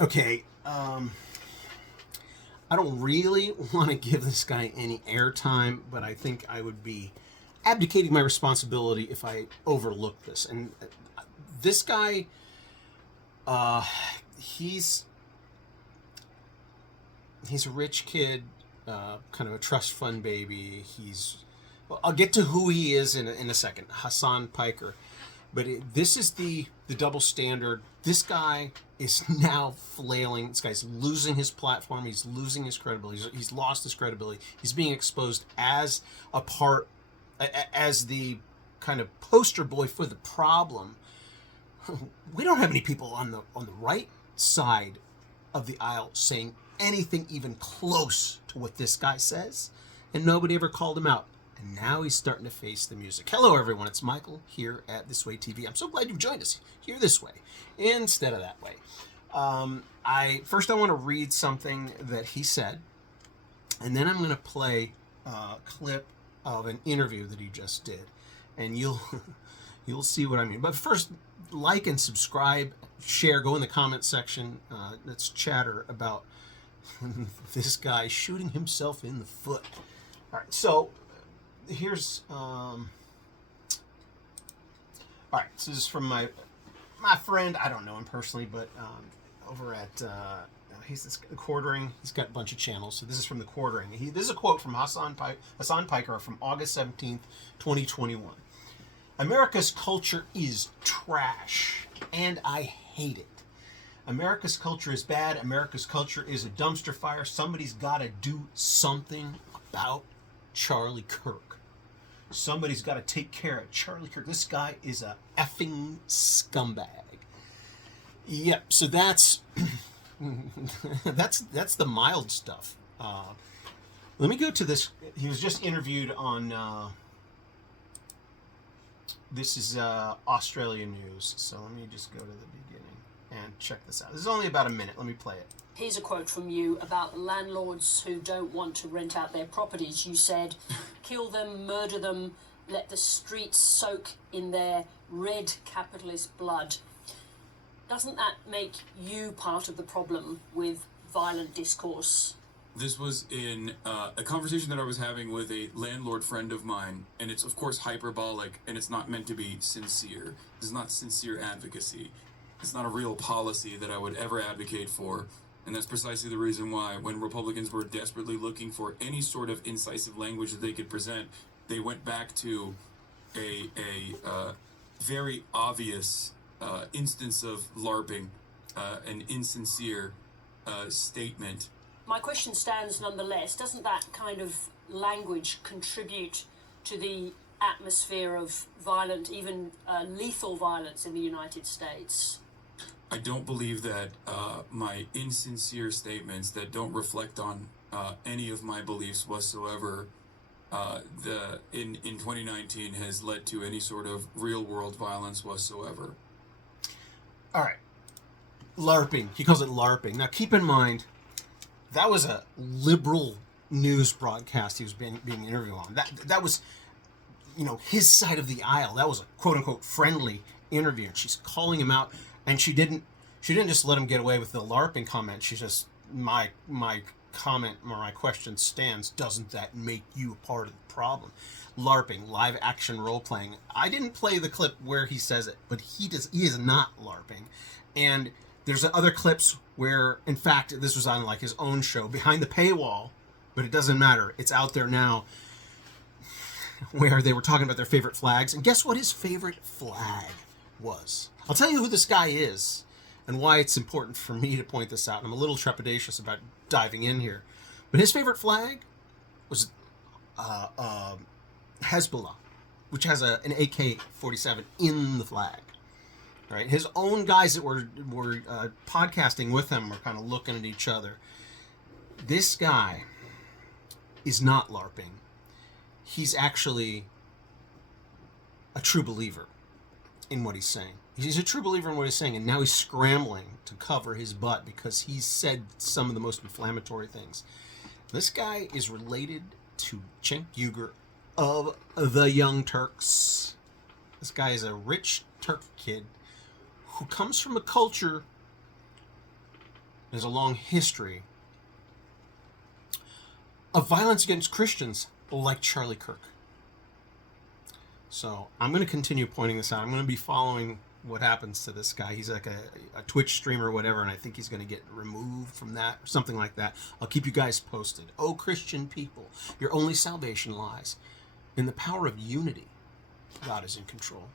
Okay, I don't really want to give this guy any airtime, but I think I would be abdicating my responsibility if I overlook this. And this guy, uh, he's he's a rich kid, kind of a trust fund baby. Well, I'll get to who he is in a second. Hasan Piker. But this is the double standard. This guy is now flailing. This guy's losing his platform. He's losing his credibility. He's lost his credibility. He's being exposed as a part, as the kind of poster boy for the problem. We don't have any people on the right side of the aisle saying anything even close to what this guy says, and nobody ever called him out. And now he's starting to face the music. Hello, everyone. It's Michael here at This Way TV. I'm so glad you've joined us here this way instead of that way. I want to read something that he said, and then I'm going to play a clip of an interview that he just did, and you'll see what I mean. But first, like and subscribe, share, go in the comment section. Let's chatter about this guy shooting himself in the foot. All right, so here's all right, so this is from my friend. I don't know him personally, but over at he's this Quartering. He's got a bunch of channels, so this is from the Quartering. This is a quote from Hasan Piker from August 17th, 2021. America's culture is trash, and I hate it. America's culture is bad. America's culture is a dumpster fire. Somebody's got to do something about Charlie Kirk. Somebody's got to take care of Charlie Kirk. This guy is a effing scumbag. Yep. So that's that's the mild stuff. Let me go to this. He was just interviewed on. This is Australian news. So let me just go to the beginning and check this out. This is only about a minute. Let me play it. Here's a quote from you about landlords who don't want to rent out their properties. You said, kill them, murder them, let the streets soak in their red capitalist blood. Doesn't that make you part of the problem with violent discourse? This was in a conversation that I was having with a landlord friend of mine, and it's of course hyperbolic, and it's not meant to be sincere. This is not sincere advocacy. It's not a real policy that I would ever advocate for. And that's precisely the reason why, when Republicans were desperately looking for any sort of incisive language that they could present, they went back to a very obvious instance of LARPing, an insincere statement. My question stands nonetheless. Doesn't that kind of language contribute to the atmosphere of violent, even lethal violence in the United States? I don't believe that my insincere statements that don't reflect on any of my beliefs whatsoever in 2019 has led to any sort of real world violence whatsoever. All right. LARPing. He calls it LARPing. Now keep in mind, that was a liberal news broadcast he was being interviewed on. That was, his side of the aisle. That was a quote unquote friendly interview. And she's calling him out. And she didn't just let him get away with the LARPing comment. She just, my comment or my question stands. Doesn't that make you a part of the problem? LARPing, live action role playing. I didn't play the clip where he says it, but he is not LARPing. And there's other clips where, in fact, this was on like his own show behind the paywall, but it doesn't matter. It's out there now, where they were talking about their favorite flags. And guess what his favorite flag was? I'll tell you who this guy is and why it's important for me to point this out. And I'm a little trepidatious about diving in here. But his favorite flag was Hezbollah, which has an AK-47 in the flag. Right? His own guys that were podcasting with him were kind of looking at each other. This guy is not LARPing. He's actually a true believer in what he's saying. He's a true believer in what he's saying, and now he's scrambling to cover his butt because he's said some of the most inflammatory things. This guy is related to Cenk Uygur of the Young Turks. This guy is a rich Turk kid who comes from a culture There's a long history of violence against Christians like Charlie Kirk. So I'm going to continue pointing this out. I'm going to be following what happens to this guy. He's like a Twitch streamer or whatever, and I think he's going to get removed from that or something like that. I'll keep you guys posted. Oh, Christian people, your only salvation lies in the power of unity. God is in control.